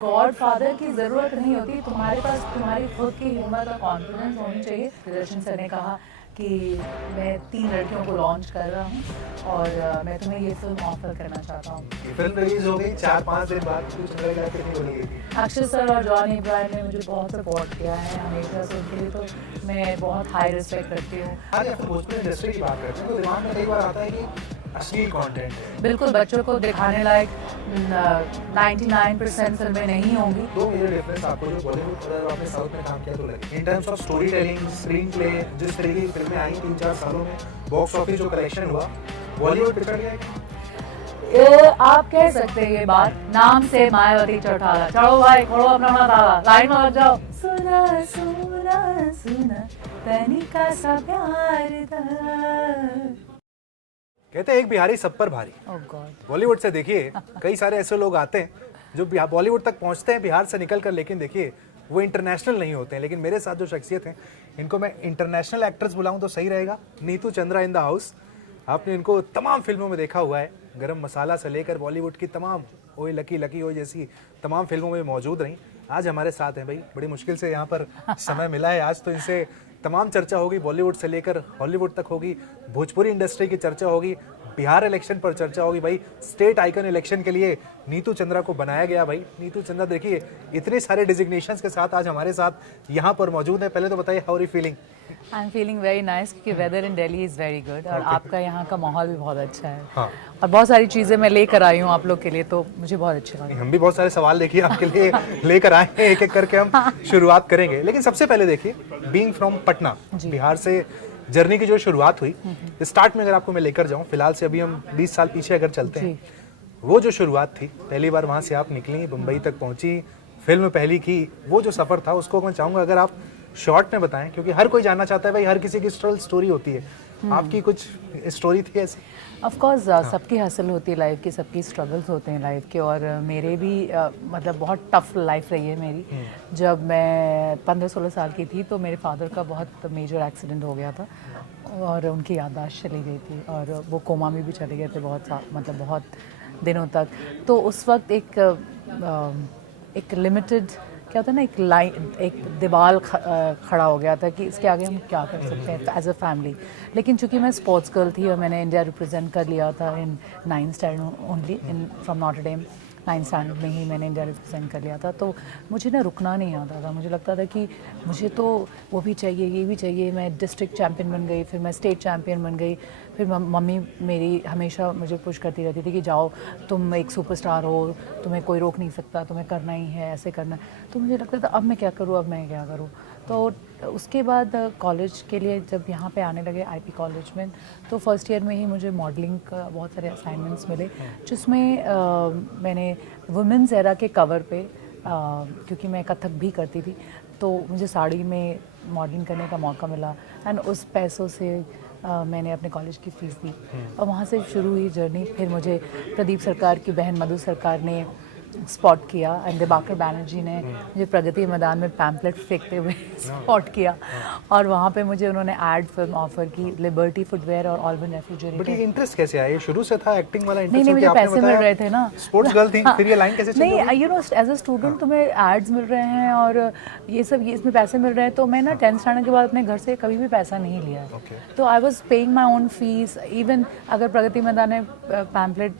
Godfather की जरूरत नहीं होती, तुम्हारे पास तुम्हारी खुद की हिम्मत और कॉन्फिडेंस होनी चाहिए। प्रियदर्शन सर ने कहा कि मैं 3 लड़कियों को लॉन्च कर रहा हूँ और मैं तुम्हें ये फिल्म ऑफर करना चाहता हूँ। फिल्म रिलीज हो गई 4-5 दिन बाद कुछ लगेगा कितनी बनी गई। अक्षय सर और जॉनी इब्राहिम ने मुझे बहुत सपोर्ट किया है हमेशा से, उनके लिए तो मैं बहुत हाई रिस्पेक्ट रखती हूँ। आज अपन भोजपुरी इंडस्ट्री की बात करते हैं तो दिमाग में कई बार आता है कि अश्लील कंटेंट है। बिल्कुल बच्चों को दिखाने लायक 99% फिल्में नहीं होंगी। दो मेजर डिफरेंस आपको जो बॉलीवुड और आपने साउथ में काम किया तो लगे in terms of story telling, screen play, जिस तरीके की फिल्में आई 3-4 सालों में, बॉक्स ऑफिस जो कलेक्शन हुआ, बॉलीवुड पिछड़ गया। आप कह सकते हैं ये बात, नाम से मायावती चौटाला। चलो भाई खोलो अपना ताला, लाइन में लग जाओ। सुना सुना सुना तनिका सा प्यार था। कहते हैं एक बिहारी सब पर भारी। Oh God. बॉलीवुड से देखिए कई सारे ऐसे लोग आते हैं जो बॉलीवुड तक पहुंचते हैं बिहार से निकल कर, लेकिन देखिए वो इंटरनेशनल नहीं होते हैं। लेकिन मेरे साथ जो शख्सियत हैं इनको मैं इंटरनेशनल एक्ट्रेस बुलाऊं तो सही रहेगा। Neetu Chandra in the house. आपने इनको तमाम फिल्मों में देखा हुआ है, गरम मसाला से लेकर बॉलीवुड की तमाम ओए लकी लकी ओए जैसी तमाम फिल्मों में मौजूद रही। आज हमारे साथ हैं भाई, बड़ी मुश्किल से यहाँ पर समय मिला है। आज तो इनसे तमाम चर्चा होगी, बॉलीवुड से लेकर हॉलीवुड तक होगी, भोजपुरी इंडस्ट्री की चर्चा होगी, बिहार इलेक्शन पर चर्चा होगी। भाई स्टेट आइकन इलेक्शन के लिए नीतू चंद्रा को बनाया गया। भाई नीतू चंद्रा देखिए इतने सारे डिजिग्नेशंस के साथ आज हमारे साथ यहाँ पर मौजूद है। पहले तो बताइए how are you feeling? I am feeling very nice क्योंकि weather in Delhi is very good और आपका यहाँ का माहौल भी बहुत अच्छा है। हाँ। और बहुत सारी चीज़ें मैं लेकर आई हूँ आप लोग के लिए, तो मुझे बहुत अच्छी लगी। हम भी बहुत सारे सवाल देखिए आपके लिए लेकर आए हैं, एक एक करके हम शुरुआत करेंगे। लेकिन सबसे पहले देखिए, बीइंग फ्रॉम पटना, बिहार से जर्नी की जो शुरुआत हुई, स्टार्ट में अगर आपको मैं लेकर जाऊं, फिलहाल से अभी हम 20 साल पीछे अगर चलते हैं, वो जो शुरुआत थी, पहली बार वहां से आप निकली, बम्बई तक पहुंची, फिल्म पहली की, वो जो सफर था उसको मैं चाहूंगा अगर आप शॉर्ट में बताएं, क्योंकि हर कोई जानना चाहता है। भाई हर किसी की स्टोरी होती है, आपकी कुछ स्टोरी थी ऐसी? ऑफ कोर्स सबकी हसल होती है लाइफ की, सबकी स्ट्रगल्स होते हैं लाइफ के, और मेरे भी मतलब बहुत टफ लाइफ रही है मेरी। जब मैं 15-16 साल की थी तो मेरे फादर का बहुत मेजर एक्सीडेंट हो गया था और उनकी याददाश्त चली गई थी और वो कोमा में भी चले गए थे मतलब बहुत दिनों तक। तो उस वक्त एक लिमिटेड क्या होता है ना, एक लाइन, एक दीवार खड़ा हो गया था कि इसके आगे हम क्या कर सकते हैं एज अ फैमिली। लेकिन चूंकि मैं स्पोर्ट्स गर्ल थी और मैंने इंडिया रिप्रेजेंट कर लिया था in 9th standard only in from Notre Dame, 9th standard में ही मैंने इंडिया रिप्रेजेंट कर लिया था, तो मुझे ना रुकना नहीं आता था। मुझे लगता था कि मुझे तो वो भी चाहिए, ये भी चाहिए। मैं डिस्ट्रिक्ट चैम्पियन बन गई, फिर मैं स्टेट चैम्पियन बन गई, फिर मम्मी मेरी हमेशा मुझे पुश करती रहती थी कि जाओ, तुम एक सुपरस्टार हो, तुम्हें कोई रोक नहीं सकता, तुम्हें करना ही है, ऐसे करना। तो मुझे लगता था अब मैं क्या करूँ, अब मैं क्या करूँ। तो उसके बाद कॉलेज के लिए जब यहाँ पे आने लगे आईपी कॉलेज में, तो फर्स्ट ईयर में ही मुझे मॉडलिंग का बहुत सारे असाइनमेंट्स मिले, जिसमें मैंने वुमेंस एरा के कवर पे, क्योंकि मैं कथक भी करती थी, तो मुझे साड़ी में मॉडलिंग करने का मौका मिला एंड उस पैसों से मैंने अपने कॉलेज की फ़ीस दी और वहाँ से शुरू हुई जर्नी। फिर मुझे प्रदीप सरकार की बहन मधु सरकार ने स्पॉट किया एंड दिबाकर बैनर्जी ने मुझे प्रगति मैदान में पैम्पलेट फेंकते हुए स्पॉट किया और वहाँ पे मुझे उन्होंने एड फिल्म ऑफर की, लिबर्टी फुटवेयर और ऑल्बन रेफ्रिजरेटर। बट ये इंटरेस्ट कैसे आया? शुरू से था एक्टिंग वाला इंटरेस्ट? नहीं, मुझे पैसे मिल रहे थे ना, स्पोर्ट्स गर्ल थी, फिर ये लाइन कैसे चली? नहीं, you know as a student तुम्हें एड्स मिल रहे हैं और ये इसमें पैसे मिल रहे हैं, तो मैं ना 10th स्टैंडर्ड के बाद अपने घर से कभी भी पैसा नहीं लिया है। तो I was paying my own fees. Even अगर प्रगति मैदान में पैम्पलेट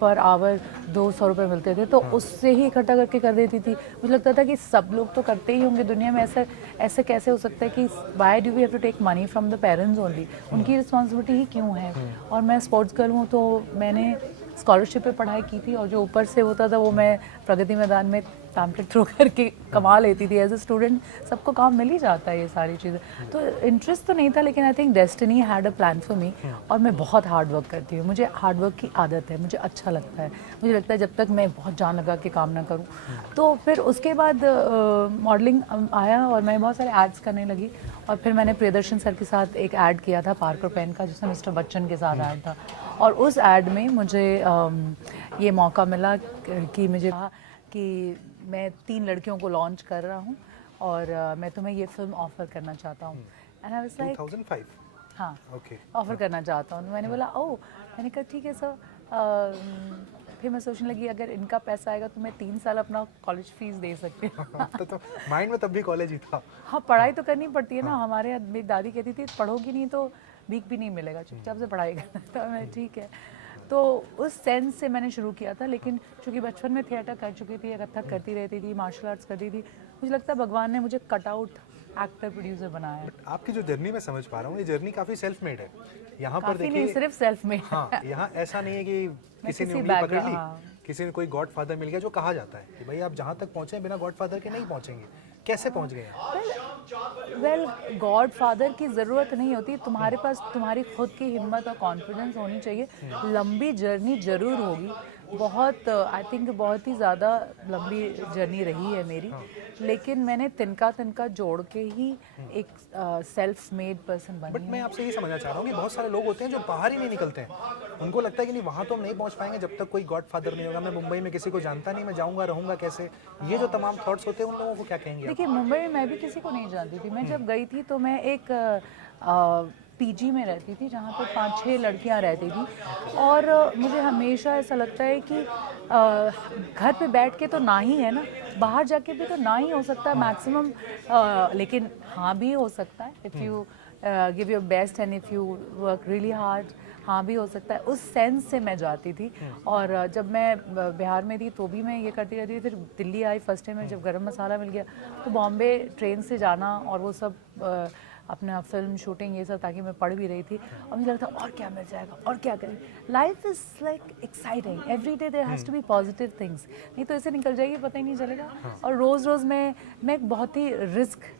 पर आवर 200 रुपये मिलते थे तो उससे ही इकट्ठा करके कर देती थी। मुझे लगता था कि सब लोग तो करते ही होंगे दुनिया में, ऐसे कैसे हो सकता है कि why do we have to take money from the parents only, उनकी रिस्पॉन्सिबिलिटी ही क्यों है। और मैं स्पोर्ट्स गर्ल हूँ तो मैंने स्कॉलरशिप पे पढ़ाई की थी और जो ऊपर से होता था वो मैं प्रगति मैदान में पैम्पलेट थ्रो करके कमा लेती थी। एज अ स्टूडेंट सबको काम मिल ही जाता है ये सारी चीज़ें, तो इंटरेस्ट तो नहीं था, लेकिन I think destiny had a plan for me. और मैं बहुत हार्ड वर्क करती हूँ, मुझे हार्ड वर्क की आदत है, मुझे अच्छा लगता है। मुझे लगता है जब तक मैं बहुत जान लगा के काम ना करूँ। तो फिर उसके बाद मॉडलिंग आया और मैं बहुत सारे एड्स करने लगी और फिर मैंने प्रियदर्शन सर के साथ एक ऐड किया था पार्कर पेन का, जिसमें मिस्टर बच्चन के साथ ऐड था। और उस ऐड में मुझे ये मौका मिला कि मुझे कहा कि मैं 3 लड़कियों को लॉन्च कर रहा हूँ और मैं तुम्हें ये फिल्म ऑफ़र करना चाहता हूँ। And I was like 2005? हाँ, ओके, ऑफ़र करना चाहता हूँ। मैंने बोला ओह, मैंने कहा ठीक है सर। फिर मैं सोचने लगी अगर इनका पैसा आएगा तो मैं 3 साल अपना कॉलेज फीस दे सकती हूँ। तो माइंड में तब भी कॉलेज ही था। हाँ, पढ़ाई तो करनी पड़ती है ना। हमारे मेरी दादी कहती थी पढ़ोगी नहीं तो भीख भी नहीं मिलेगा, चुपचाप से पढ़ाई करना। तो मैं ठीक है, तो उस सेंस से मैंने शुरू किया था। लेकिन चूंकि बचपन में थिएटर कर चुकी थी, कथक करती रहती थी, मार्शल आर्ट्स करती थी, मुझे लगता है भगवान ने मुझे कट आउट एक्टर प्रोड्यूसर बनाया है। आपकी जो जर्नी मैं समझ पा रहा हूँ, ये जर्नी काफी सेल्फ मेड है। यहाँ पर काफी नहीं, देखिए, सिर्फ सेल्फ में। हाँ, यहाँ ऐसा नहीं है कि किसी ने किसी उंगली पकड़ ली, हाँ। किसी ने कोई गॉड फादर मिल गया, जो कहा जाता है कि भाई आप जहाँ तक पहुँचे बिना गॉड फादर के नहीं पहुँचेंगे। कैसे पहुँच गए हैं? वेल, गॉड फादर की ज़रूरत नहीं होती, तुम्हारे पास तुम्हारी खुद की हिम्मत और कॉन्फिडेंस होनी चाहिए। लंबी जर्नी जरूर होगी, बहुत आई थिंक बहुत ही ज़्यादा लंबी जर्नी रही है मेरी, लेकिन मैंने तिनका तिनका जोड़ के ही एक सेल्फ मेड पर्सन बनी। बट मैं आपसे ये समझना चाह रहा हूँ कि बहुत सारे लोग होते हैं जो बाहर ही नहीं निकलते हैं। उनको लगता है कि नहीं, वहाँ तो हम नहीं पहुँच पाएंगे जब तक कोई गॉड फादर नहीं होगा। मैं मुंबई में किसी को जानता नहीं, मैं जाऊँगा रहूँगा कैसे? ये जो तमाम थॉट्स होते हैं, उन लोगों को क्या कहेंगे? देखिए, मुंबई में मैं भी किसी को नहीं जानती थी। मैं जब गई थी तो मैं एक पीजी में रहती थी जहाँ पे 5-6 लड़कियाँ रहती थी, और मुझे हमेशा ऐसा लगता है कि घर पे बैठ के तो ना ही है ना, बाहर जाके भी तो ना ही हो सकता है मैक्सिमम, लेकिन हाँ भी हो सकता है if you give your best and if you work really hard, हाँ भी हो सकता है। उस सेंस से मैं जाती थी। और जब मैं बिहार में थी तो भी मैं ये करती रहती थी। फिर दिल्ली आई फर्स्ट टाइम में, जब गरम मसाला मिल गया तो बॉम्बे ट्रेन से जाना और वो सब अपना फिल्म शूटिंग ये सब, ताकि मैं पढ़ भी रही थी और मुझे लगता और क्या मिल जाएगा और क्या करें। Life is like exciting, every day there has to be positive things, नहीं तो ऐसे निकल जाएगी पता ही नहीं चलेगा। और रोज़ रोज़ मैं एक बहुत ही रिस्क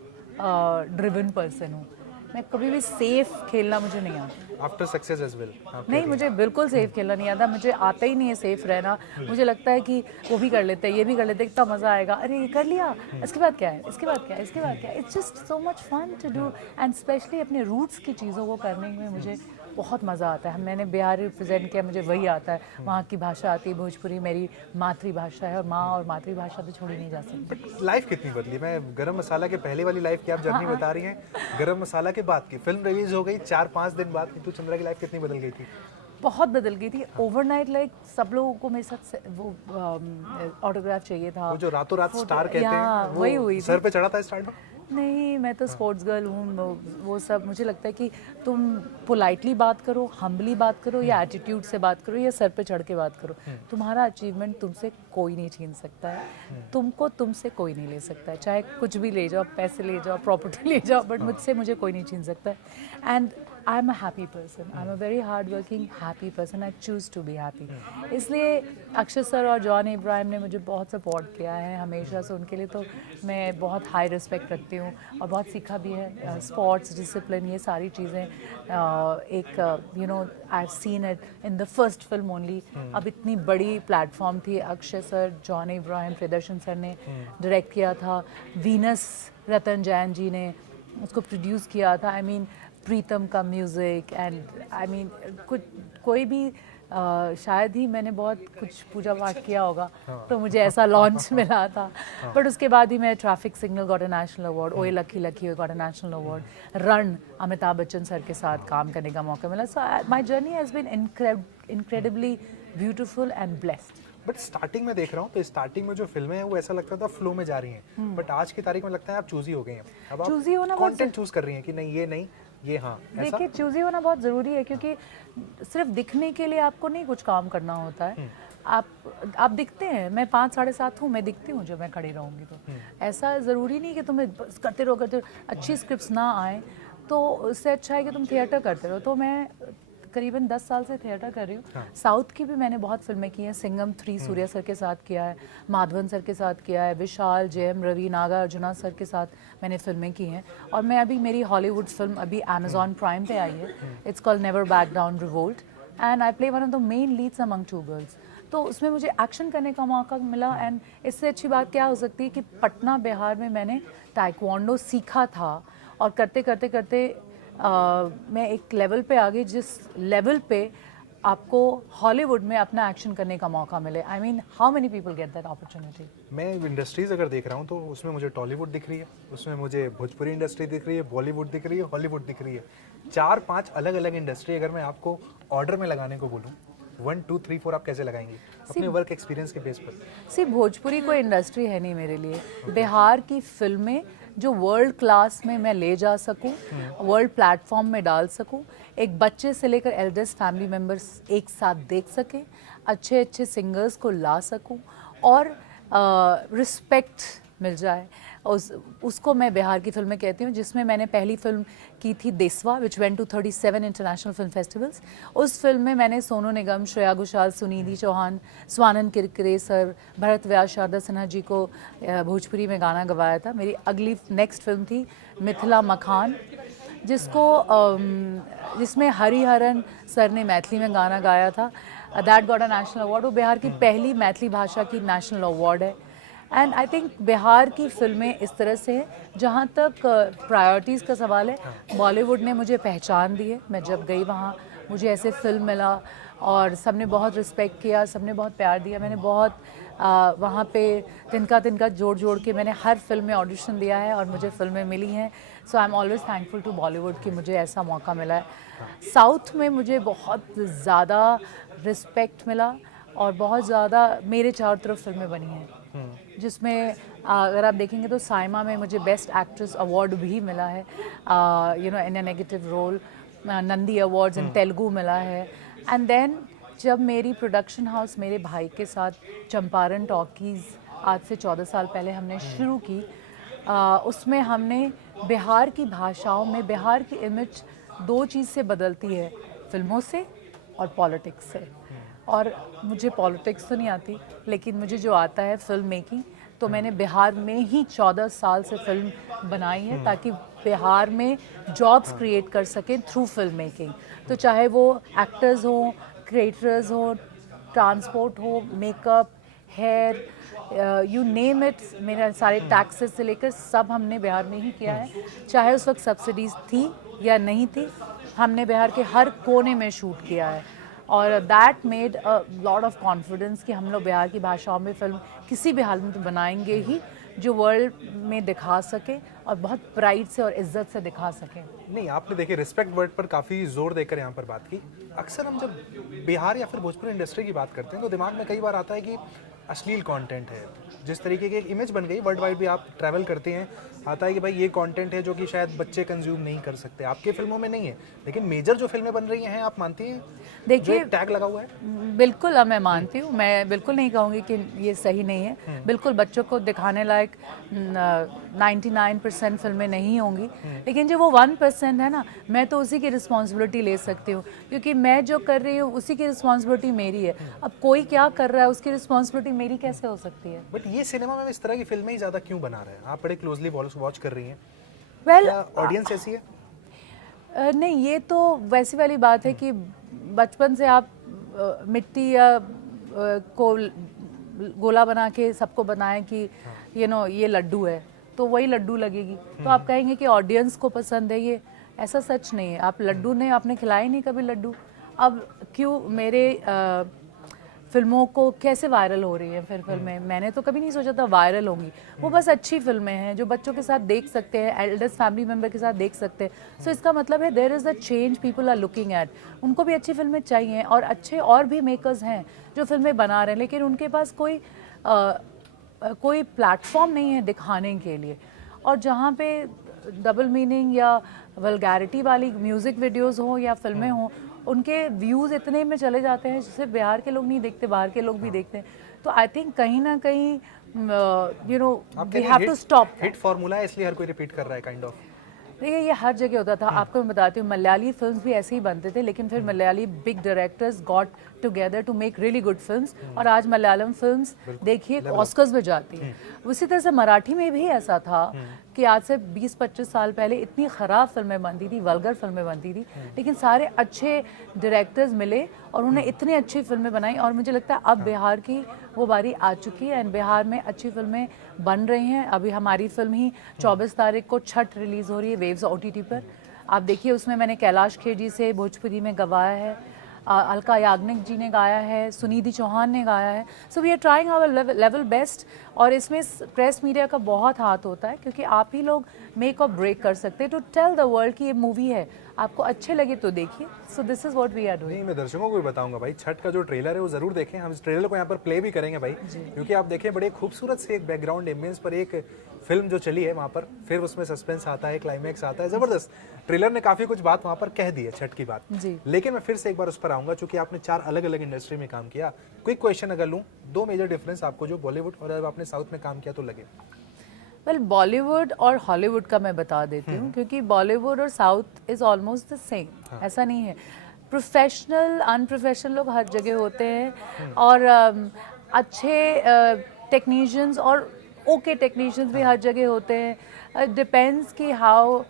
ड्रिवन पर्सन हूँ। मैं कभी भी सेफ खेलना मुझे नहीं आता। After success as well? नहीं, मुझे बिल्कुल सेफ खेलना नहीं आता, मुझे आता ही नहीं है सेफ रहना। मुझे लगता है कि वो भी कर लेते हैं, ये भी कर लेते हैं, कितना मज़ा आएगा, अरे ये कर लिया, इसके बाद क्या है, इसके बाद क्या है, इसके बाद क्या है। It's just so much fun to do, and specially अपने रूट्स की चीज़ों को करने में मुझे बहुत मज़ा आता है। मैंने बिहार रिप्रेजेंट किया, मुझे वही आता है, वहाँ की भाषा आती है, भोजपुरी मेरी मातृभाषा है, और माँ और मातृभाषा तो छोड़ी नहीं जा सकती। लाइफ कितनी बदली? मैं गरम मसाला के पहले वाली लाइफ की आप जर्नी बता रही हैं, गरम मसाला के बाद की फिल्म रिलीज हो गई 4-5 दिन बाद, नीतू चंद्रा की लाइफ कितनी बदल गई थी? बहुत बदल गई थी ओवरनाइट। लाइक सब लोगों को मेरे साथ वो ऑटोग्राफ चाहिए था। वो जो रातों रात स्टार कहते हैं, वही हुई सर पे चढ़ा था स्टार्ट में? नहीं, मैं तो स्पोर्ट्स गर्ल हूँ। वो सब मुझे लगता है कि तुम पोलाइटली बात करो, हम्बली बात करो, या एटीट्यूड से बात करो, या सर पे चढ़ के बात करो, तुम्हारा अचीवमेंट तुमसे कोई नहीं छीन सकता है, तुमको तुमसे कोई नहीं ले सकता है। चाहे कुछ भी ले जाओ, पैसे ले जाओ, प्रॉपर्टी ले जाओ, बट मुझे कोई नहीं छीन सकता है। And I am a happy person, I am a very hard working happy person, I choose to be happy. इसलिए अक्षय सर और जॉन इब्राहिम ने मुझे बहुत सपोर्ट किया है हमेशा से, उनके लिए तो मैं बहुत हाई रिस्पेक्ट रखती हूँ और बहुत सीखा भी है। स्पोर्ट्स डिसिप्लिन, ये सारी चीज़ें एक you know I have seen it in the first film only. अब इतनी बड़ी प्लेटफॉर्म थी, Akshay sir, John Ibrahim, Priyadarshan sir ने डायरेक्ट किया था, वीनस रतन जैन जी ने उसको प्रोड्यूस किया था। आई मीन प्रीतम का म्यूज़िक, एंड आई मीन कोई भी शायद ही मैंने बहुत कुछ पूजा पाठ किया होगा तो मुझे ऐसा लॉन्च मिला था। बट उसके बाद ही मैं Traffic Signal got a national award, Oye Lucky Lucky got a national award, Rann Amitabh Bachchan sir के साथ काम करने का मौका मिला। So my journey has been incredibly beautiful and blessed. But starting में देख रहा हूँ तो स्टार्टिंग में जो फिल्में हैं वो ऐसा लगता था फ्लो में जा रही हैं, बट आज की तारीख में लगता है आप चूजी हो गई हैं। अब आप चूजी होना कंटेंट चूज कर रही हैं कि नहीं ये नहीं ये हाँ, ऐसा? देखिए, चूजी होना बहुत ज़रूरी है, क्योंकि सिर्फ दिखने के लिए आपको नहीं कुछ काम करना होता है। आप दिखते हैं, मैं 5-7.5 हूँ, मैं दिखती हूँ जब मैं खड़ी रहूँगी तो ऐसा ज़रूरी नहीं कि तुम्हें बस करते रहो अच्छी स्क्रिप्ट्स ना आए तो उससे अच्छा है कि तुम थिएटर करते रहो। तो मैं करीबन 10 साल से थिएटर कर रही हूँ। साउथ की भी मैंने बहुत फिल्में की हैं, सिंघम 3 सूर्या सर के साथ किया है, माधवन सर के साथ किया है, विशाल, जयम रवि, नागा अर्जुना सर के साथ मैंने फिल्में की हैं। और मैं अभी मेरी हॉलीवुड फिल्म अभी अमेजॉन प्राइम पे आई है, it's called never back down revolt, and I play one of the main Leeds among 2 girls. तो उसमें मुझे एक्शन करने का मौका मिला, एंड इससे अच्छी बात क्या हो सकती है कि पटना बिहार में मैंने ताइक्वांडो सीखा था, और करते करते करते मैं एक लेवल पे आ गई जिस लेवल पे आपको हॉलीवुड में अपना एक्शन करने का मौका मिले। I mean how many people get that opportunity. मैं इंडस्ट्रीज अगर देख रहा हूँ तो उसमें मुझे टॉलीवुड दिख रही है, उसमें मुझे भोजपुरी इंडस्ट्री दिख रही है, बॉलीवुड दिख रही है, हॉलीवुड दिख रही है। 4-5 अलग अलग इंडस्ट्री अगर मैं आपको ऑर्डर में लगाने को बोलूँ 1 2 3 4 आप कैसे लगाएंगी अपने वर्क एक्सपीरियंस के बेस पर? सी भोजपुरी कोई इंडस्ट्री है नहीं मेरे लिए। बिहार की फिल्में जो वर्ल्ड क्लास में मैं ले जा सकूं, वर्ल्ड प्लेटफॉर्म में डाल सकूं, एक बच्चे से लेकर एल्डेस्ट फैमिली मेम्बर्स एक साथ देख सकें, अच्छे अच्छे सिंगर्स को ला सकूं और रिस्पेक्ट मिल जाए, उसको मैं बिहार की फिल्में कहती हूँ। जिसमें मैंने पहली फिल्म की थी Deswa, which went to 37 international film festivals. उस फिल्म में मैंने सोनू निगम, श्रेया घोषाल, सुनिधि चौहान, स्वानंद किरकिरे सर, भरत व्यास, शारदा सिन्हा जी को भोजपुरी में गाना गवाया था। मेरी अगली नेक्स्ट फिल्म थी मिथिला मखान, जिसमें हरिहरन सर ने मैथिली में गाना गाया था। That got a national award. वो बिहार की पहली मैथिली भाषा की नेशनल अवार्ड है। एंड आई थिंक बिहार की फिल्में इस तरह से हैं। जहाँ तक प्रायोरिटीज़ का सवाल है, बॉलीवुड ने मुझे पहचान दी है। मैं जब गई वहाँ मुझे ऐसे फिल्म मिला और सबने बहुत रिस्पेक्ट किया, सबने बहुत प्यार दिया। मैंने बहुत वहाँ पे तिनका जोड़ के मैंने हर फिल्म में ऑडिशन दिया है और मुझे फिल्में मिली हैं। So I am always thankful to Bollywood कि मुझे ऐसा मौका मिला है। साउथ में मुझे बहुत ज़्यादा रिस्पेक्ट मिला और बहुत ज़्यादा मेरे चारों तरफ फिल्में बनी हैं, जिसमें अगर आप देखेंगे तो साइमा में मुझे बेस्ट एक्ट्रेस अवार्ड भी मिला है, you know, in a negative role. Nandi awards in Telugu मिला है। एंड देन जब मेरी प्रोडक्शन हाउस मेरे भाई के साथ चंपारण टॉकीज़ आज से 14 साल पहले हमने शुरू की, उसमें हमने बिहार की भाषाओं में बिहार की इमेज दो चीज़ से बदलती है, फिल्मों से और पॉलिटिक्स से। और मुझे पॉलिटिक्स तो नहीं आती, लेकिन मुझे जो आता है फिल्म मेकिंग, तो मैंने बिहार में ही 14 साल से फिल्म बनाई है ताकि बिहार में जॉब्स क्रिएट कर सकें थ्रू फिल्म मेकिंग। तो चाहे वो एक्टर्स हों, क्रिएटर्स हों, ट्रांसपोर्ट हो, makeup, hair, you name it, मेरा सारे टैक्सेस से लेकर सब हमने बिहार में ही किया है। चाहे उस वक्त सब्सिडीज़ थी या नहीं थी, हमने बिहार के हर कोने में शूट किया है। और that made a lot of confidence कि हम लोग बिहार की भाषाओं में फिल्म किसी भी हाल में तो बनाएंगे ही, जो वर्ल्ड में दिखा सके और बहुत प्राइड से और इज्जत से दिखा सके। नहीं, आपने देखिए रिस्पेक्ट वर्ड पर काफ़ी जोर देकर यहाँ पर बात की। अक्सर हम जब बिहार या फिर भोजपुरी इंडस्ट्री की बात करते हैं तो दिमाग में कई बार आता है कि अश्लील कंटेंट है। जिस तरीके की एक इमेज बन गई, वर्ल्ड वाइड भी आप ट्रैवल करते हैं, आता है कि भाई ये कंटेंट है जो कि शायद बच्चे कंज्यूम नहीं कर सकते। आपके फिल्मों में नहीं है, लेकिन मेजर जो फिल्में बन रही हैं, आप मानती हैं देखिए, टैग लगा हुआ है? बिल्कुल मैं मानती हूँ। मैं बिल्कुल नहीं कहूँगी कि ये सही नहीं है। बिल्कुल बच्चों को दिखाने लायक 99% फिल्में नहीं होंगी, लेकिन जो वो 1% है ना, मैं तो उसी की रिस्पॉन्सिबिलिटी ले सकती हूँ, क्योंकि मैं जो कर रही हूँ उसी की रिस्पॉन्सिबिलिटी मेरी है। अब कोई क्या कर रहा है उसकी रिस्पॉन्सिबिलिटी मेरी कैसे हो सकती है? बट ये सिनेमा में इस तरह की फिल्में ही ज़्यादा क्यों बना रहे हैं? आप बड़े क्लोजली वॉच कर रही हैं। वेल, ऑडियंस ऐसी है? नहीं, ये तो वैसी वाली बात है कि बचपन से आप मिट्टी या को गोला बना के सबको बनाएं कि यू नो ये लड्डू है, तो वही लड्डू लगेगी। तो आप कहेंगे कि ऑडियंस को पसंद है ये, ऐसा सच नहीं है। आप लड्डू ने आपने खिलाए नहीं कभी लड्डू, अब क्यों मेरे फिल्मों को कैसे वायरल हो रही हैं फिर फिल्में? मैंने तो कभी नहीं सोचा था वायरल होंगी। वो बस अच्छी फिल्में हैं जो बच्चों के साथ देख सकते हैं, एल्डेस्ट फैमिली मेम्बर के साथ देख सकते हैं। सो इसका मतलब है there is a change people are looking at. उनको भी अच्छी फिल्में चाहिए और अच्छे और भी मेकर्स हैं जो फिल्में बना रहे हैं, लेकिन उनके पास कोई प्लेटफॉर्म नहीं है दिखाने के लिए। और जहाँ पे डबल मीनिंग या वल्गैरिटी वाली म्यूज़िक वीडियोज़ हों या फिल्में हों, उनके व्यूज़ इतने में चले जाते हैं जिसे बिहार के लोग नहीं देखते, बाहर के लोग भी देखते हैं। तो आई थिंक कहीं ना कहीं you know we have to stop. Hit formula है इसलिए हर कोई रिपीट कर रहा है काइंड ऑफ। देखिए, ये हर जगह होता था। आपको मैं बताती हूँ, मलयाली फिल्म्स भी ऐसे ही बनते थे, लेकिन फिर Malayali big directors got together to make really good films, और आज मलयालम फिल्म्स देखिए ऑस्कर्स में जाती हैं। उसी तरह से मराठी में भी ऐसा था कि आज से 20-25 साल पहले इतनी ख़राब फिल्में बनती थी, वल्गर फिल्में बनती थी, लेकिन सारे अच्छे डायरेक्टर्स मिले और उन्होंने इतनी अच्छी फिल्में बनाई। और मुझे लगता है अब बिहार की वो बारी आ चुकी है एंड बिहार में अच्छी फिल्में बन रही हैं। अभी हमारी फिल्म ही 24 तारीख को छठ रिलीज़ हो रही है वेव्स OTT पर। आप देखिए, उसमें मैंने कैलाश खेर जी से भोजपुरी में गवाया है, अलका याग्निक जी ने गाया है, सुनिधि चौहान ने गाया है। So we are trying our level best. और इसमें प्रेस मीडिया का बहुत हाथ होता है, क्योंकि आप ही लोग मेक और ब्रेक कर सकते हैं टू टेल द वर्ल्ड कि ये मूवी है, आपको अच्छे लगे तो देखिए। So this is what we are doing. नहीं, मैं दर्शकों को भी बताऊंगा भाई, छठ का जो ट्रेलर है वो जरूर देखें। हम इस ट्रेलर को यहाँ पर प्ले भी करेंगे भाई, क्योंकि आप देखें बड़े खूबसूरत से एक बैकग्राउंड एम्बियंस पर एक फिल्म जो चली है वहाँ पर, फिर उसमें सस्पेंस आता है, क्लाइमैक्स आता है, जबरदस्त। ट्रेलर ने काफी कुछ बात वहाँ पर कह दी है छठ की बात, लेकिन मैं फिर से एक बार उस पर आऊंगा, क्योंकि आपने 4 अलग अलग इंडस्ट्री में काम किया। क्विक क्वेश्चन अगर लूँ, 2 मेजर डिफरेंस आपको जो बॉलीवुड और अब आपने साउथ में काम किया तो लगे? वेल, बॉलीवुड और हॉलीवुड का मैं बता देती हूँ, क्योंकि बॉलीवुड और south is almost the same, ऐसा नहीं है। प्रोफेशनल अनप्रोफेशनल लोग हर जगह होते हैं, और अच्छे टेक्नीशियंस और ओके टेक्नीशियंस भी हर जगह होते हैं। डिपेंड्स कि how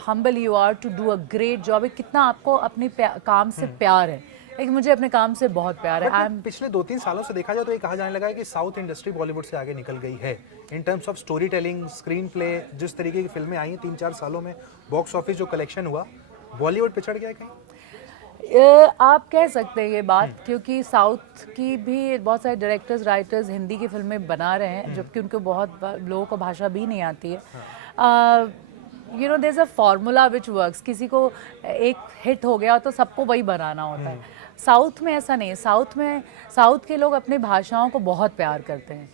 humble you are to do a great job, कितना आपको अपने काम से प्यार है। एक मुझे अपने काम से बहुत प्यार है। पिछले 2-3 सालों से देखा जाए तो ये कहा जाने लगा है कि साउथ इंडस्ट्री बॉलीवुड से आगे निकल गई है in terms of story telling, screen play. जिस तरीके की फिल्में आई हैं 3-4 सालों में, बॉक्स ऑफिस जो कलेक्शन हुआ, बॉलीवुड पिछड़ गया है कहीं? आप कह सकते हैं ये बात, क्योंकि साउथ की भी बहुत सारे डायरेक्टर्स राइटर्स हिंदी की फिल्में बना रहे हैं, जबकि उनको बहुत लोगों को भाषा भी नहीं आती है। You know, there is a formula which works. किसी को एक हिट हो गया तो सबको वही बनाना होता है। साउथ में ऐसा नहीं है। साउथ के लोग अपने भाषाओं को बहुत प्यार करते हैं,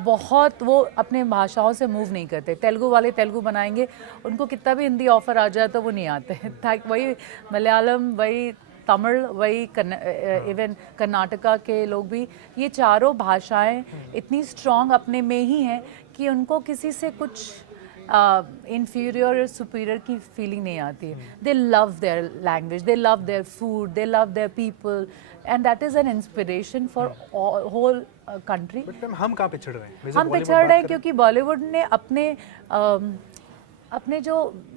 बहुत। वो अपने भाषाओं से मूव नहीं करते। तेलुगु वाले तेलुगु बनाएंगे, उनको कितना भी हिंदी ऑफर आ जाए तो वो नहीं आते हैं। वही मलयालम, वही तमिल, वही इवन कर्नाटका के लोग भी, ये चारों भाषाएं इतनी स्ट्रॉन्ग अपने में ही हैं कि उनको किसी से कुछ inferior or superior की फीलिंग नहीं आती है। They love their language, they love their food, they love their people, and that is an inspiration for whole country. But ma'am हम कहाँ पिछड़ रहे हैं? हम पिछड़ रहे हैं क्योंकि बॉलीवुड ने अपने जो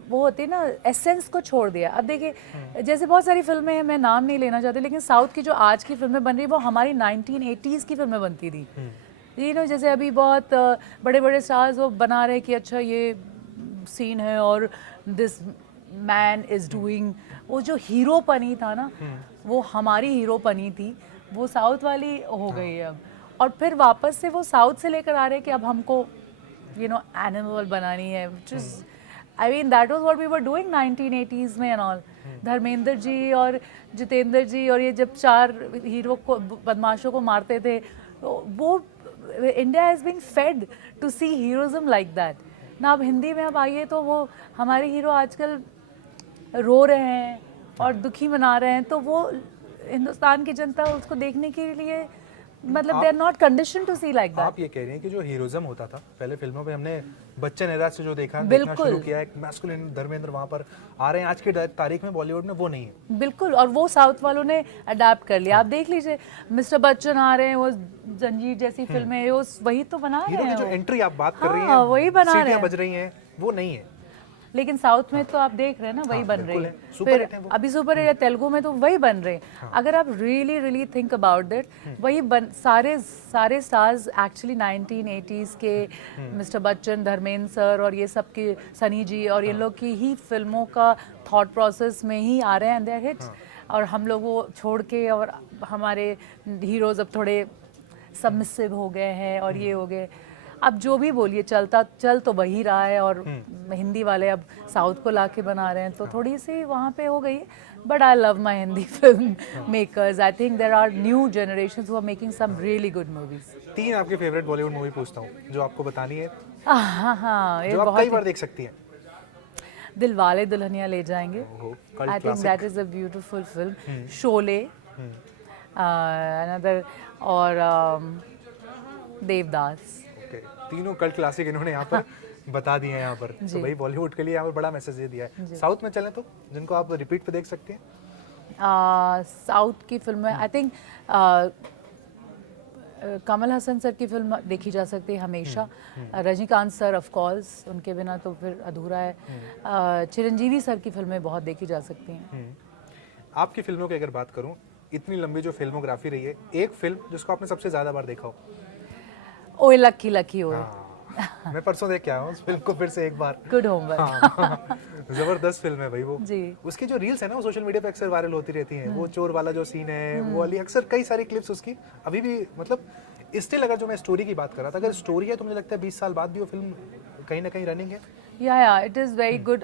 वो होती है ना एसेंस को छोड़ दिया। अब देखिए, जैसे बहुत सारी फिल्में हैं, मैं नाम नहीं लेना चाहती, लेकिन साउथ की जो आज की फिल्में बन रही है वो हमारी 1980s की फिल्में बनती थी। यू नो, जैसे अभी बहुत बड़े बड़े स्टार्स वो बना रहे कि अच्छा ये सीन है और दिस मैन इज डूइंग, वो जो हीरोपनी था ना, वो हमारी हीरोपनी थी, वो साउथ वाली हो गई है अब। और फिर वापस से वो साउथ से लेकर आ रहे हैं कि अब हमको यू नो एनिमल बनानी है, which is I mean that was what we were doing 1980s में एंड ऑल। धर्मेंद्र जी और जितेंद्र जी और ये जब 4 हीरो को, बदमाशों को मारते थे, वो India has been fed to see heroism like that ना। अब हिंदी में अब आइए तो वो हमारे हीरो आजकल रो रहे हैं और दुखी मना रहे हैं, तो वो हिंदुस्तान की जनता उसको देखने के लिए मतलब they are not condition to see like that. आप ये कह रही हैं कि जो हीरोइज्म होता था पहले फिल्मों में, हमने बच्चन एरा से जो देखना शुरू किया, एक मैस्कुलिन धर्मेंद्र वहाँ पर आ रहे हैं, आज की तारीख में बॉलीवुड में वो नहीं है। बिल्कुल, और वो साउथ वालों ने अडेप्ट कर लिया। आप देख लीजिए, मिस्टर बच्चन आ रहे हैं, वो जंजीर जैसी फिल्में वो वही तो बना रहे हैं। जो एंट्री आप बात कर रही हैं, वही बना रहे हैं, बज रही हैं, वो नहीं है। लेकिन साउथ में तो आप देख रहे हैं ना, वही बन रही है। फिर अभी सुपर हिट, तेलुगु में तो वही बन रहे हैं। अगर आप रियली थिंक अबाउट दैट, वही सारे स्टार्स एक्चुअली 1980s के मिस्टर बच्चन, धर्मेंद्र सर और ये सब के, सनी जी और ये लोग की ही फिल्मों का थॉट प्रोसेस में ही आ रहे हैं एंड दे आर हिट्स। और हम लोग वो छोड़ के, और हमारे हीरोज अब थोड़े सबमिसिव हो गए हैं और ये हो गए। अब जो भी बोलिए, चल तो वही रहा है, और हिंदी वाले अब साउथ को लाके बना रहे हैं, तो थोड़ी सी वहाँ पे हो गई। But I love my Hindi film makers. I think there are new generations who are making some really good movies. 3 आपकी फेवरेट बॉलीवुड मूवी पूछता हूँ जो आपको बतानी है। हाँ, ये बहुत कई बार देख सकती हैं। दिलवाले दुल्हनिया ले जाएंगे, आई think that is a beautiful film. Sholay another, और देवदास। तीनों कल्ट क्लासिक इन्होंने यहाँ पर बता दिए हैं यहाँ पर। तो भाई बॉलीवुड के लिए यहाँ पर बड़ा मैसेज दे दिया है। साउथ में चलें तो जिनको आप रिपीट पे देख सकते हैं, साउथ की फिल्में I think Kamal Hasan sir की फिल्म देखी जा सकती है हमेशा। रजनीकांत सर ऑफ कोर्स, उनके बिना तो फिर अधूरा है। चिरंजीवी सर की फिल्में बहुत देखी जा सकती हैं। आपकी फिल्मों की अगर बात करूं, इतनी लंबी जो फिल्मोग्राफी रही है, एक फिल्म जिसको आपने सबसे ज्यादा बार देखा हो? ओए लकी लकी ओए। मैं परसों देख के आया हूँ उस फिल्म को फिर से एक बार। Good homework. जबरदस्त फिल्म है भाई वो जी। उसकी जो रील्स है ना, वो सोशल मीडिया पे अक्सर वायरल होती रहती हैं। वो चोर वाला जो सीन है, वो वाली अक्सर कई सारी क्लिप्स उसकी अभी भी मतलब स्टिल अगर जो मैं स्टोरी की बात कर रहा था, अगर स्टोरी है तो मुझे लगता है 20 साल बाद भी वो फिल्म कहीं ना कहीं रनिंग है। या इट इज़ वेरी गुड।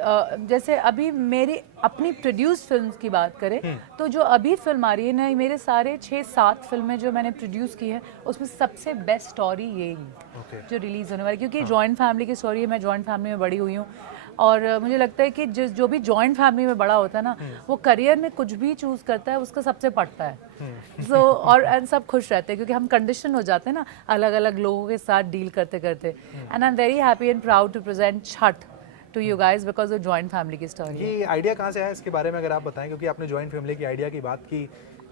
जैसे अभी मेरी अपनी प्रोड्यूस फिल्म्स की बात करें तो जो अभी फिल्म आ रही है ना, मेरे सारे 6-7 फिल्में जो मैंने प्रोड्यूस की हैं उसमें सबसे बेस्ट स्टोरी यही जो रिलीज़ होने वाली, क्योंकि जॉइंट फैमिली की स्टोरी है। मैं जॉइंट फैमिली में बड़ी हुई हूँ और मुझे लगता है कि जो भी जॉइंट फैमिली में बड़ा होता है ना, वो करियर में कुछ भी चूज़ करता है उसका सबसे पड़ता है। सो और सब खुश रहते हैं क्योंकि हम कंडीशन हो जाते हैं ना अलग अलग लोगों के साथ डील करते करते। And I am very happy and proud to present Chhath to you guys because of joint family की स्टोरी। ये आइडिया कहाँ से आया इसके बारे में अगर आप बताएं, क्योंकि आपने जॉइंट फैमिली की आइडिया की बात की,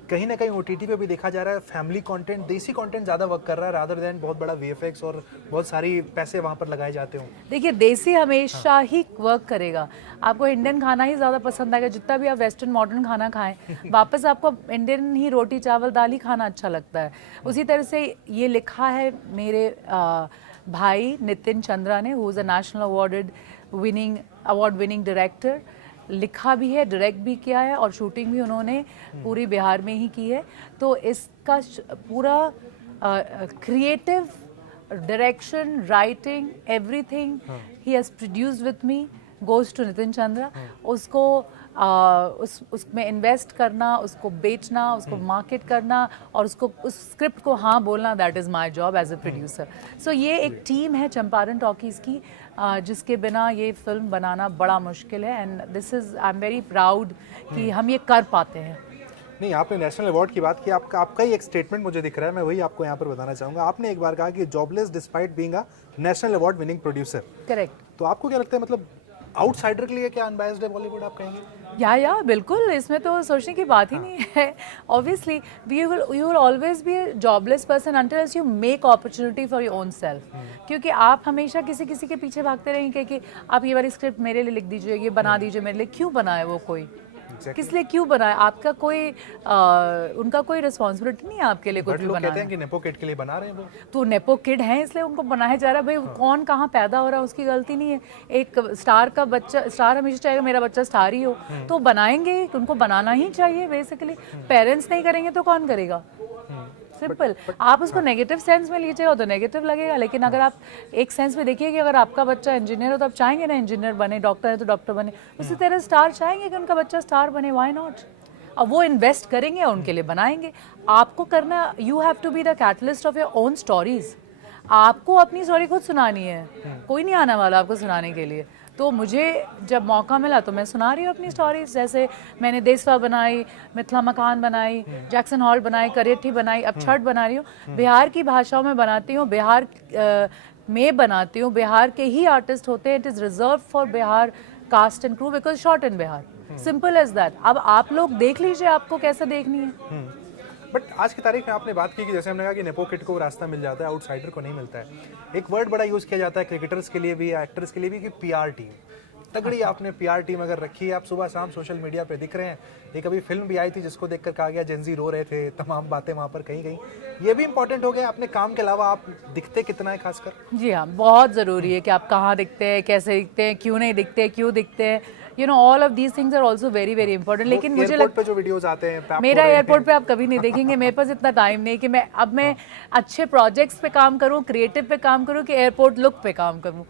कहीं ना कहीं ओटीटी पे भी देखा जा रहा है फैमिली कंटेंट, देसी कंटेंट ज़्यादा वर्क कर रहा है रादर देन बहुत बड़ा वीएफएक्स और बहुत सारी पैसे वहाँ पर लगाए जाते हों। देखिए देसी हमेशा ही वर्क करेगा। आपको इंडियन खाना ही ज़्यादा पसंद आएगा, जितना भी आप वेस्टर्न मॉडर्न खाना खाएं वापस आपको इंडियन ही रोटी चावल दाल ही खाना अच्छा लगता है। उसी तरह से ये लिखा है मेरे भाई नितिन चंद्रा ने, who is a national award winning director. लिखा भी है, डायरेक्ट भी किया है और शूटिंग भी उन्होंने पूरी बिहार में ही की है। तो इसका पूरा क्रिएटिव डायरेक्शन, राइटिंग, एवरीथिंग ही has produced with me goes to Nitin Chandra. उसको उसमें इन्वेस्ट करना, उसको बेचना, उसको मार्केट करना और उसको उस स्क्रिप्ट को हाँ बोलना, that is my job as a producer. So ये एक टीम है चंपारण टॉकीज़ की जिसके बिना ये फिल्म बनाना बड़ा मुश्किल है। And this is I am very proud कि हम ये कर पाते हैं। नहीं, आपने नेशनल अवार्ड की बात की, आपका ही एक स्टेटमेंट मुझे दिख रहा है, मैं वही आपको यहाँ पर बताना चाहूँगा। आपने एक बार कहा कि jobless despite being a national award winning producer. Correct. तो आपको क्या लगता है, मतलब आउटसाइडर के लिए क्या अनबायस्ड है बॉलीवुड, आप कहेंगे? या बिल्कुल, इसमें तो सोचने की बात ही नहीं है। Obviously you will always be a jobless person until you make opportunity for your own self. क्योंकि आप हमेशा किसी के पीछे भागते रहेंगे कि आप ये वाली स्क्रिप्ट मेरे लिए लिख दीजिए, ये बना दीजिए मेरे लिए। क्यों बनाए वो कोई? किस लिए क्यों बनाए? आपका कोई उनका कोई रिस्पॉन्सिबिलिटी नहीं है आपके लिए कुछ भी बनाना। कहते हैं कि नेपो किड के लिए बना रहे हैं वो, तो नेपो किड हैं इसलिए उनको बनाया जा रहा है। भाई कौन कहाँ पैदा हो रहा है उसकी गलती नहीं है। एक स्टार का बच्चा, स्टार हमेशा चाहेगा मेरा बच्चा स्टार ही हो, तो बनाएंगे, उनको बनाना ही चाहिए बेसिकली। पेरेंट्स नहीं करेंगे तो कौन करेगा? सिंपल। आप उसको नेगेटिव सेंस में लीजिएगा तो नेगेटिव लगेगा, लेकिन अगर आप एक सेंस में देखिए कि अगर आपका बच्चा इंजीनियर हो तो आप चाहेंगे ना इंजीनियर बने, डॉक्टर है तो डॉक्टर बने। उसी तरह स्टार चाहेंगे कि उनका बच्चा स्टार बने, व्हाई नॉट? अब वो इन्वेस्ट करेंगे, उनके लिए बनाएंगे। आपको करना, you have to be the catalyst of your own stories. आपको अपनी स्टोरी खुद सुनानी है, कोई नहीं आने वाला आपको सुनाने के लिए। तो मुझे जब मौका मिला तो मैं सुना रही हूँ अपनी स्टोरीज। जैसे मैंने देसवा बनाई, मिथिला मकान बनाई, जैक्सन हॉल बनाई, करेठी बनाई, अब छठ बना रही हूँ। बिहार की भाषाओं में बनाती हूँ, बिहार में बनाती हूँ। बिहार के ही आर्टिस्ट होते हैं। It is reserve for Bihar cast and crew because shot in Bihar. Simple as that. अब आप लोग देख लीजिए आपको कैसे देखनी है। बट आज की तारीख में आपने बात की कि जैसे हमने कहा कि नेपो किड को रास्ता मिल जाता है, आउटसाइडर को नहीं मिलता है। एक वर्ड बड़ा यूज़ किया जाता है क्रिकेटर्स के लिए भी, एक्टर्स के लिए भी, कि पीआर टीम। तगड़ी आपने पीआर टीम अगर रखी है, आप सुबह शाम सोशल मीडिया पे दिख रहे हैं। एक अभी फिल्म भी आई थी जिसको देखकर कहा गया जेंजी रो रहे थे, तमाम बातें वहाँ पर कहीं कहीं। ये भी इंपॉर्टेंट हो गया, अपने काम के अलावा आप दिखते कितना है खासकर? जी हाँ, बहुत ज़रूरी है कि आप कहाँ दिखते हैं, कैसे दिखते हैं, क्यों नहीं दिखते, क्यों दिखते हैं। You know all of these things are also very very important. लेकिन मुझे एयरपोर्ट पे जो वीडियोस आते हैं, मेरा एयरपोर्ट पे आप कभी नहीं देखेंगे। मेरे पास इतना टाइम नहीं कि मैं अच्छे प्रोजेक्ट्स पे काम करूं, क्रिएटिव पे काम करूं, कि एयरपोर्ट लुक पे काम करूं।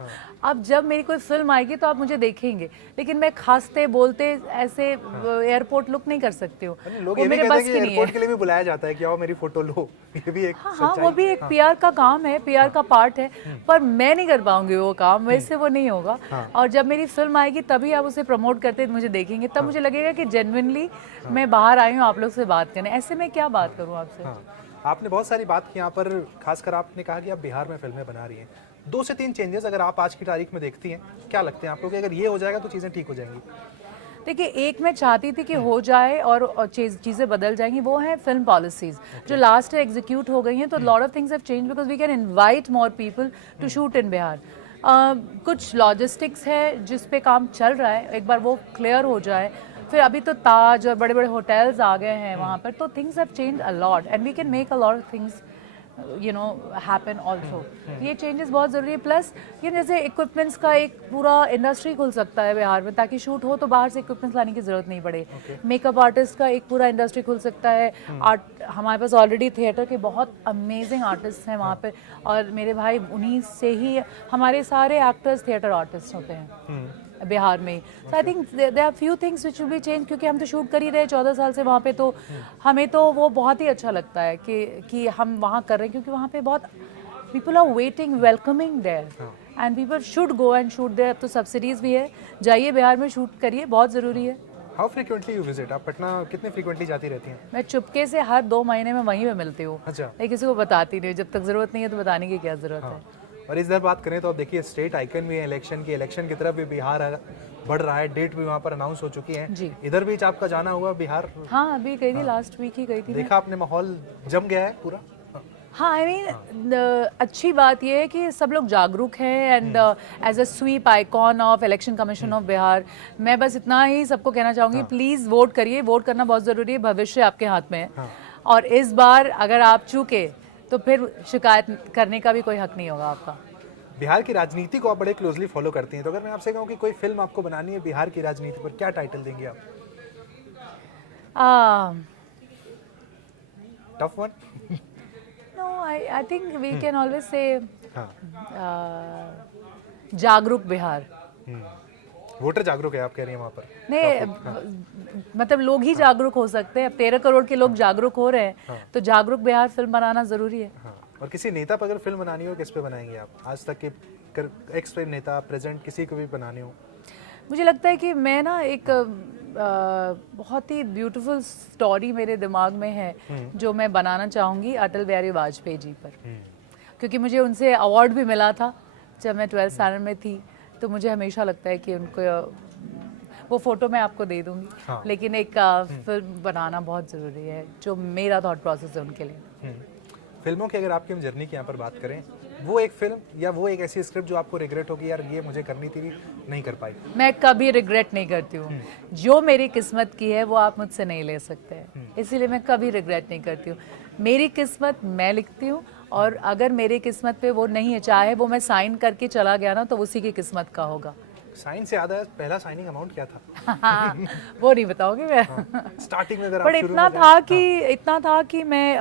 अब जब मेरी कोई फिल्म आएगी तो आप मुझे देखेंगे, लेकिन मैं खासते बोलते ऐसे एयरपोर्ट लुक नहीं कर सकती हूँ। वो मेरे बस की नहीं है। एयरपोर्ट के लिए भी बुलाया जाता है कि आओ मेरी फोटो लो, ये भी एक हाँ, वो भी एक पीआर का काम है, पीआर का पार्ट है। पर मैं नहीं कर पाऊंगी वो काम, वैसे वो नहीं होगा। और जब मेरी फिल्म आएगी तभी आप उसे प्रमोट करते मुझे देखेंगे, तब मुझे लगेगा कि जेन्युइनली मैं बाहर आई हूँ आप लोग से बात करने। ऐसे में क्या बात करूँ आपसे? आपने बहुत सारी बात की यहाँ पर, खासकर आपने कहा कि आप बिहार में फिल्में बना रही हैं। 2 से 3 चेंजेस अगर आप आज की तारीख में देखती हैं, क्या लगते हैं आपको कि अगर ये हो जाएगा तो चीज़ें ठीक हो जाएंगी? देखिए, एक मैं चाहती थी कि हो जाए और चीज़ें बदल जाएंगी, वो है फिल्म पॉलिसीज़ जो लास्ट ईयर एग्जीक्यूट हो गई हैं। तो lot of things have change because we can invite more people to shoot in Bihar. कुछ लॉजिस्टिक्स है जिस पे काम चल रहा है, एक बार वो क्लियर हो जाए। फिर अभी तो ताज और बड़े बड़े होटल्स आ गए हैं वहाँ पर, तो things have change a lot and we can make a lot of things you know happen also. ये चेंजेस बहुत ज़रूरी है। प्लस ये जैसे इक्विपमेंट्स का एक पूरा इंडस्ट्री खुल सकता है बिहार में, ताकि शूट हो तो बाहर से इक्विपमेंट्स लाने की ज़रूरत नहीं पड़े। मेकअप आर्टिस्ट का एक पूरा इंडस्ट्री खुल सकता है। आर्ट हमारे पास ऑलरेडी थिएटर के बहुत अमेजिंग आर्टिस्ट हैं वहाँ पे, और मेरे भाई उन्हीं से ही हमारे सारे एक्टर्स थिएटर आर्टिस्ट होते हैं बिहार में। So I think there are few things which will be change, क्योंकि हम तो शूट कर ही रहे 14 साल से वहाँ पे, तो हमें तो वो बहुत ही अच्छा लगता है कि हम वहाँ कर रहे हैं, क्योंकि वहाँ पे बहुत people are waiting, welcoming there, and people should go and shoot there. अब तो सब्सिडीज़ भी है, जाइए बिहार में शूट करिए, बहुत ज़रूरी है। How frequently you visit? आप पटना कितने फ्रीक्वेंटली जाती रहती हैं? मैं चुपके से हर 2 महीने में वहीं पे मिलती हूँ। अच्छा। लेकिन किसी को बताती नहीं, जब तक ज़रूरत नहीं है तो बताने की क्या ज़रूरत है। और इस तरह बात करें तो आप देखिए स्टेट आइकन भी है इलेक्शन की, इलेक्शन की तरफ भी बिहार बढ़ रहा है, डेट भी वहाँ पर अनाउंस हो चुकी है जी। इधर भी आपका जाना हुआ बिहार? हाँ, अभी गई थी, लास्ट वीक ही गई थी। देखा आपने माहौल जम गया है पूरा? हाँ, आई मीन अच्छी बात यह है कि सब लोग जागरूक हैं, and as a sweep icon of election commission of Bihar, मैं बस इतना ही सबको कहना चाहूँगी, प्लीज़ वोट करिए। वोट करना बहुत ज़रूरी है, भविष्य आपके हाथ में है। और इस बार अगर आप चूके तो फिर शिकायत करने का भी कोई हक नहीं होगा आपका। बिहार की राजनीति को आप बड़े क्लोजली फॉलो करती हैं, तो अगर मैं आपसे कहूँ कि कोई फिल्म आपको बनानी है बिहार की राजनीति पर, क्या टाइटल देंगे आप? Tough one? No, I think we can always say जागरूक बिहार। वोटर जागरूक है आप कह रही हैं वहाँ पर? नहीं, मतलब लोग ही जागरूक हो सकते हैं। अब 13 करोड़ के लोग जागरूक हो रहे हैं, तो जागरूक बिहार फिल्म बनाना जरूरी है। और किसी नेता पर अगर फिल्म बनानी हो, किस पे बनाएंगे आप? आज तक के एक्स नेता, प्रेजेंट, किसी को भी बनानी हो? मुझे लगता है कि मैं ना एक बहुत ही ब्यूटीफुल स्टोरी मेरे दिमाग में है जो मैं बनाना चाहूँगी अटल बिहारी वाजपेयी जी पर, क्योंकि मुझे उनसे अवार्ड भी मिला था जब मैं 12th स्टैंडर्ड में थी। तो मुझे हमेशा लगता है कि उनको, वो फोटो मैं आपको दे दूंगी, लेकिन एक फिल्म बनाना बहुत ज़रूरी है, जो मेरा थॉट प्रोसेस है उनके लिए। फिल्मों की अगर आपकी हम जर्नी की यहाँ पर बात करें, वो एक फिल्म या वो एक ऐसी स्क्रिप्ट जो आपको रिग्रेट होगी, यार ये मुझे करनी थी, नहीं कर पाई? मैं कभी रिग्रेट नहीं करती हूँ। जो मेरी किस्मत की है वो आप मुझसे नहीं ले सकते हैं, इसीलिए मैं कभी रिग्रेट नहीं करती हूँ। मेरी किस्मत मैं लिखती हूँ, और अगर मेरी किस्मत पे वो नहीं है, चाहे वो मैं साइन करके चला गया ना, तो उसी की किस्मत का होगा। साइन से याद है, पहला साइनिंग अमाउंट क्या था? वो नहीं बताओगे मैं। स्टार्टिंग में अगर पर इतना था कि मैं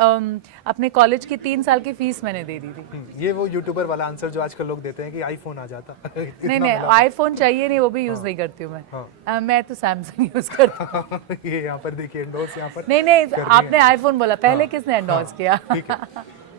अपने कॉलेज की 3 साल की फीस मैंने दे दी थी। ये वो यूट्यूबर वाला आंसर जो आजकल लोग देते हैं कि आईफोन आ जाता। नहीं, आईफोन चाहिए नहीं, वो भी यूज नहीं करती हूँ मैं। मैं तो सैमसंग यूज करती हूँ। ये यहाँ पर देखिए एंडोर्स यहाँ पर। नहीं, आपने आईफोन बोला, पहले किसने एंडोर्स किया? ठीक है।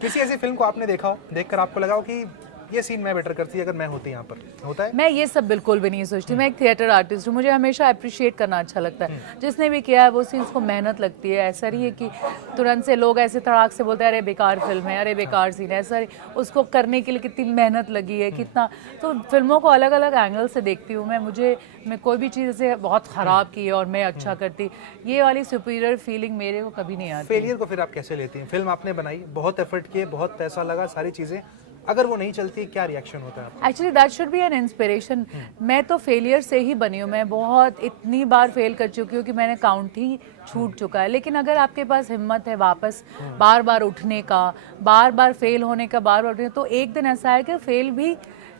किसी ऐसी फिल्म को आपने देखा हो, देखकर आपको लगा हो कि ये सीन मैं बेटर करती अगर मैं होती यहाँ पर? होता है? मैं ये सब बिल्कुल भी नहीं सोचती। मैं एक थिएटर आर्टिस्ट हूँ, मुझे हमेशा अप्रिशिएट करना अच्छा लगता है। जिसने भी किया है वो सीन, उसको मेहनत लगती है। ऐसा नहीं है कि तुरंत से लोग ऐसे तड़ाक से बोलते हैं अरे बेकार फिल्म है, अरे बेकार सीन है। ऐसा उसको करने के लिए कितनी मेहनत लगी है, कितना। तो फिल्मों को अलग अलग एंगल से देखती हूँ मैं कोई भी चीज़ ऐसे बहुत ख़राब की है और मैं अच्छा करती, ये वाली सुपीरियर फीलिंग मेरे को कभी नहीं आती। फेलियर को फिर आप कैसे लेती हैं? फिल्म आपने बनाई, बहुत एफर्ट किए, बहुत पैसा लगा, सारी चीज़ें, अगर वो नहीं चलती क्या रिएक्शन होता है? Actually that should be an inspiration. मैं तो फेलियर से ही बनी हूँ। मैं बहुत इतनी बार फेल कर चुकी हूँ कि मैंने काउंट ही छूट चुका है। लेकिन अगर आपके पास हिम्मत है वापस बार बार उठने का, बार बार फेल होने का, बार बार उठने, तो एक दिन ऐसा है कि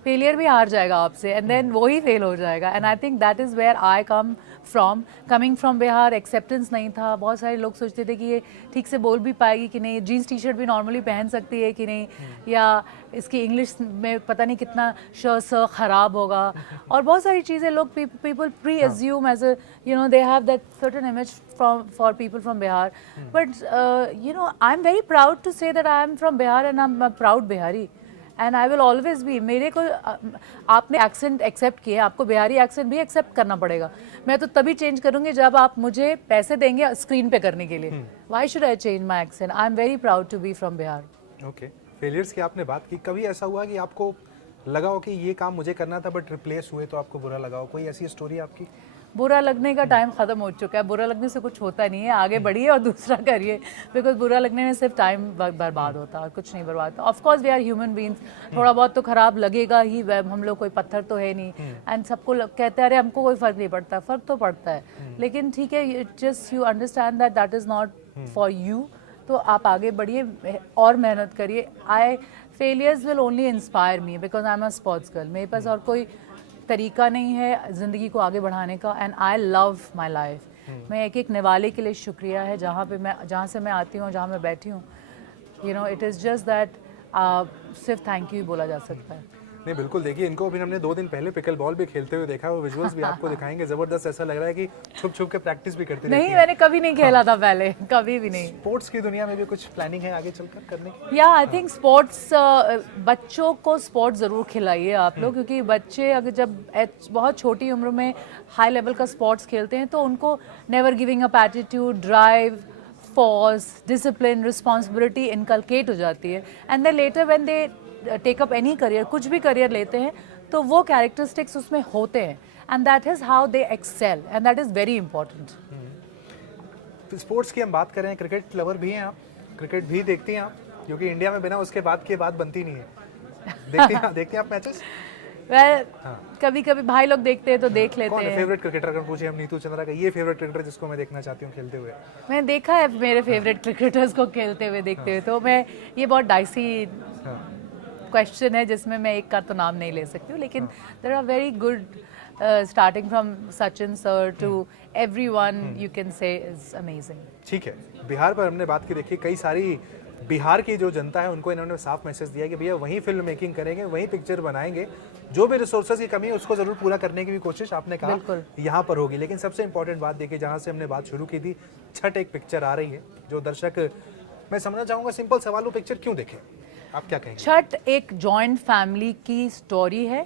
फेलियर भी हार जाएगा आपसे, एंड देन वो ही फेल हो जाएगा। And I think that is where I coming from Bihar. Acceptance नहीं था। बहुत सारे लोग सोचते थे कि ये ठीक से बोल भी पाएगी कि नहीं, जीन्स टी शर्ट भी नॉर्मली पहन सकती है कि नहीं, या इसकी इंग्लिश में पता नहीं कितना श खराब होगा, और बहुत सारी चीज़ें लोग people presume as a they have that certain image for people from Bihar. But I'm very proud to say that I am from Bihar and I'm a proud Bihari. And I will always be. मेरे को आपने accent accept किया, आपको Bihari accent भी accept करना पड़ेगा। मैं तो तभी चेंज करूंगी जब आप मुझे पैसे देंगे स्क्रीन पे करने के लिए। Why should I change my accent? I am very proud to be from Bihar. Okay, failures की आपने बात की, कभी ऐसा हुआ कि आपको लगा हो कि ये काम मुझे करना था बट रिप्लेस हुए तो आपको बुरा लगा हो? कोई ऐसी स्टोरी आपकी? बुरा लगने का टाइम ख़त्म हो चुका है। बुरा लगने से कुछ होता नहीं है, आगे बढ़िए और दूसरा करिए, बिकॉज बुरा लगने में सिर्फ टाइम बर्बाद होता है और कुछ नहीं बर्बाद होता। Of course we are human beings, थोड़ा बहुत तो खराब लगेगा ही, हम लोग कोई पत्थर तो है नहीं। एंड सबको कहते हैं अरे हमको कोई फ़र्क नहीं पड़ता, फ़र्क तो पड़ता है, लेकिन ठीक है, just you understand that is not for you. तो आप आगे बढ़िए और मेहनत करिए. Failures will only inspire me because I am a sports girl. मेरे पास और कोई तरीका नहीं है ज़िंदगी को आगे बढ़ाने का. And I love my life. मैं एक एक निवाले के लिए शुक्रिया है जहाँ से मैं आती हूँ, जहाँ मैं बैठी हूँ. You know it is just that सिर्फ थैंक यू ही बोला जा सकता है. नहीं बिल्कुल, देखिए इनको अभी हमने 2 दिन पहले पिकल बॉल भी खेलते हुए देखा, वो विजुअल्स भी आपको दिखाएंगे. जबरदस्त, ऐसा लग रहा है कि छुप छुप के प्रैक्टिस भी करती रहती नहीं, हैं. मैंने कभी नहीं खेला था पहले, कभी भी नहीं. स्पोर्ट्स की दुनिया में भी कुछ प्लानिंग है आगे चलकर करने की? या आई थिंक स्पोर्ट्स, बच्चों को स्पोर्ट्स ज़रूर खिलाइए आप लोग, क्योंकि बच्चे अगर जब बहुत छोटी उम्र में हाई लेवल का स्पोर्ट्स खेलते हैं तो उनको never giving up attitude, drive, force, discipline, responsibility inculcate हो जाती है. And then later when they take up any career, कुछ भी करियर लेते हैं, तो वो कैरेक्टरिस्टिक्स उसमें होते हैं. And that is how they excel and that is very important. Sports की हम बात करें, क्रिकेट लवर भी हैं आप, क्रिकेट भी देखती हैं आप? क्योंकि इंडिया में बिना उसके बाद की बात बनती नहीं है. देखती हैं आप मैचेस? वेल कभी कभी भाई लोग देखते हैं तो देख लेते कौन है हैं. फेवरेट क्रिकेटर अगर पूछे हम नीतू चंद्रा का, ये फेवरेट क्रिकेटर जिसको मैं देखना चाहती हूँ खेलते हुए? मैंने देखा है मेरे फेवरेट क्रिकेटर्स को खेलते हुए, देखते हुए. तो मैं, ये बहुत डाइसी क्वेश्चन है जिसमें मैं एक का तो नाम नहीं ले सकती हूँ, लेकिन there are very good starting from Sachin sir to everyone, you can say is amazing. ठीक है, बिहार पर हमने बात की. देखिए कई सारी बिहार की जो जनता है उनको इन्होंने साफ मैसेज दिया कि भैया वहीं फिल्म मेकिंग करेंगे, वहीं पिक्चर बनाएंगे, जो भी रिसोर्सेज की कमी है उसको जरूर पूरा करने की भी कोशिश आपने कहा यहाँ पर होगी. लेकिन सबसे इंपॉर्टेंट बात देखिए, जहाँ से हमने बात शुरू की थी, छठ एक पिक्चर आ रही है जो दर्शक, मैं समझना चाहूँगा सिंपल सवाल, वो पिक्चर क्यों देखें, आप क्या कहेंगे? छठ एक जॉइंट फैमिली की स्टोरी है.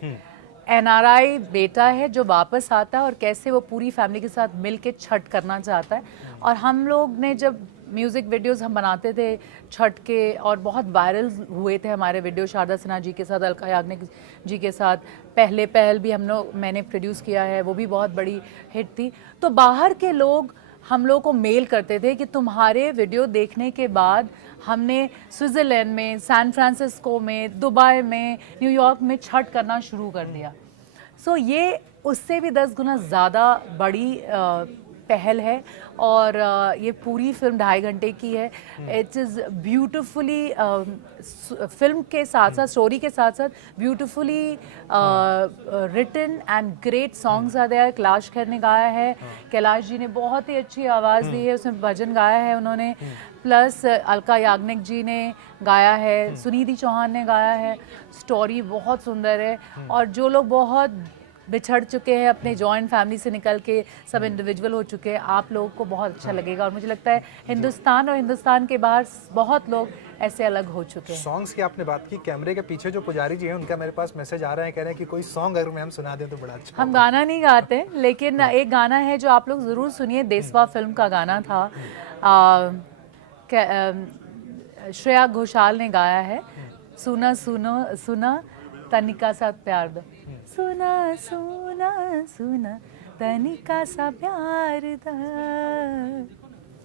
NRI बेटा है जो वापस आता है और कैसे वो पूरी फैमिली के साथ मिल के छठ करना चाहता है. और हम लोग ने जब म्यूज़िक वीडियोस हम बनाते थे छठ के, और बहुत वायरल हुए थे हमारे वीडियो शारदा सिन्हा जी के साथ, अलका याग्निक जी के साथ. पहल भी मैंने प्रोड्यूस किया है, वो भी बहुत बड़ी हिट थी. तो बाहर के लोग हम लोग को मेल करते थे कि तुम्हारे वीडियो देखने के बाद हमने स्विट्ज़रलैंड में, सैन फ्रांसिस्को में, दुबई में, न्यूयॉर्क में छठ करना शुरू कर दिया. सो ये उससे भी 10 गुना ज़्यादा बड़ी पहल है. और ये पूरी फिल्म 2.5 घंटे की है. इट इज़ ब्यूटिफुली, फिल्म के साथ साथ, स्टोरी के साथ साथ beautifully written and great songs are there. Kailash Kher ने गाया है, कैलाश जी ने बहुत ही अच्छी आवाज़ दी है, उसमें भजन गाया है उन्होंने. प्लस अलका याग्निक जी ने गाया है, सुनिधि चौहान ने गाया है. स्टोरी बहुत सुंदर है. और जो लोग बहुत बिछड़ चुके हैं अपने जॉइंट फैमिली से निकल के, सब इंडिविजुअल हो चुके हैं, आप लोगों को बहुत अच्छा लगेगा. और मुझे लगता है हिंदुस्तान और हिंदुस्तान के बाहर बहुत लोग ऐसे अलग हो चुके हैं. सॉन्ग्स की आपने बात की, कैमरे के पीछे जो पुजारी जी हैं उनका मेरे पास मैसेज आ रहा है, कह रहे हैं कि कोई सॉन्ग अगर हम सुना दें तो बड़ा अच्छा. हम गाना नहीं गाते, लेकिन एक गाना है जो आप लोग ज़रूर सुनिए. देसवा फिल्म का गाना था, श्रेया घोषाल ने गाया है. सुना सुनो सुना तनिका सा प्यार दो, सुना सुना सुना तनिका सा प्यार दा.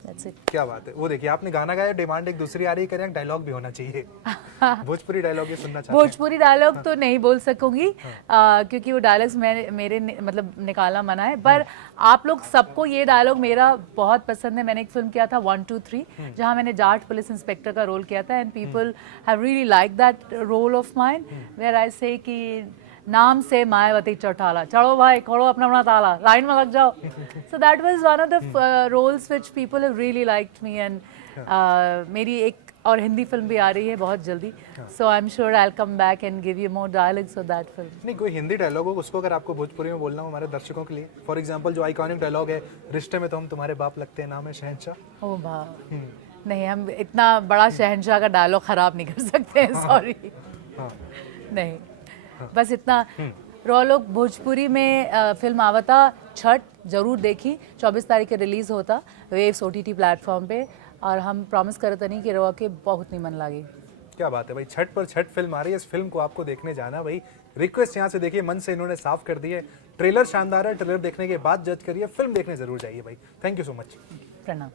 That's it. क्या बात है. वो देखिए आपने गाना गाया, डिमांड एक दूसरी आ रही है, कह रहे हैं डायलॉग भी होना चाहिए. भोजपुरी डायलॉग ये सुनना चाहते हैं? भोजपुरी डायलॉग तो नहीं बोल सकूंगी, क्योंकि वो डायलॉग्स मेरे मतलब निकाला मना है. पर आप लोग सबको ये डायलॉग मेरा बहुत पसंद है. मैंने एक फिल्म किया था 1 2 3, जहाँ मैंने जाट पुलिस इंस्पेक्टर का रोल किया था. And people have really like that role of mine, where I say कि नाम से मायावती चौटाला, चढ़ो भाई खोलो अपना अपना ताला, लाइन में लग जाओ. So that was one of the roles which people have really liked me. And मेरी एक और हिंदी फिल्म भी आ रही है बहुत जल्दी, so I am sure I will come back and give you more dialogues of that film. नहीं, कोई हिंदी डायलॉग हो उसको अगर आपको भोजपुरी में बोलना हो हमारे दर्शकों के लिए, फॉर एग्जांपल जो आइकॉनिक डायलॉग है, रिश्ते में तो हम तुम्हारे बाप लगते हैं, नाम है शहंशाह. ओ वाह, नहीं हम इतना बड़ा शहंशाह का डायलॉग खराब नहीं कर सकते हैं, सॉरी. नहीं, बस इतना. रॉ लोग भोजपुरी में फिल्म आवता छठ जरूर देखी. 24 तारीख के रिलीज होता वेव्स OTT प्लेटफॉर्म पे. और हम प्रॉमिस करते नहीं कि रॉ के बहुत नहीं मन लगी. क्या बात है भाई, छठ पर छठ फिल्म आ रही है, इस फिल्म को आपको देखने जाना भाई. रिक्वेस्ट यहाँ से देखिए, मन से इन्होंने साफ कर दी है. ट्रेलर शानदार है, ट्रेलर देखने के बाद जज करिए, फिल्म देखने जरूर जाइए भाई. Thank you so much. प्रणाम.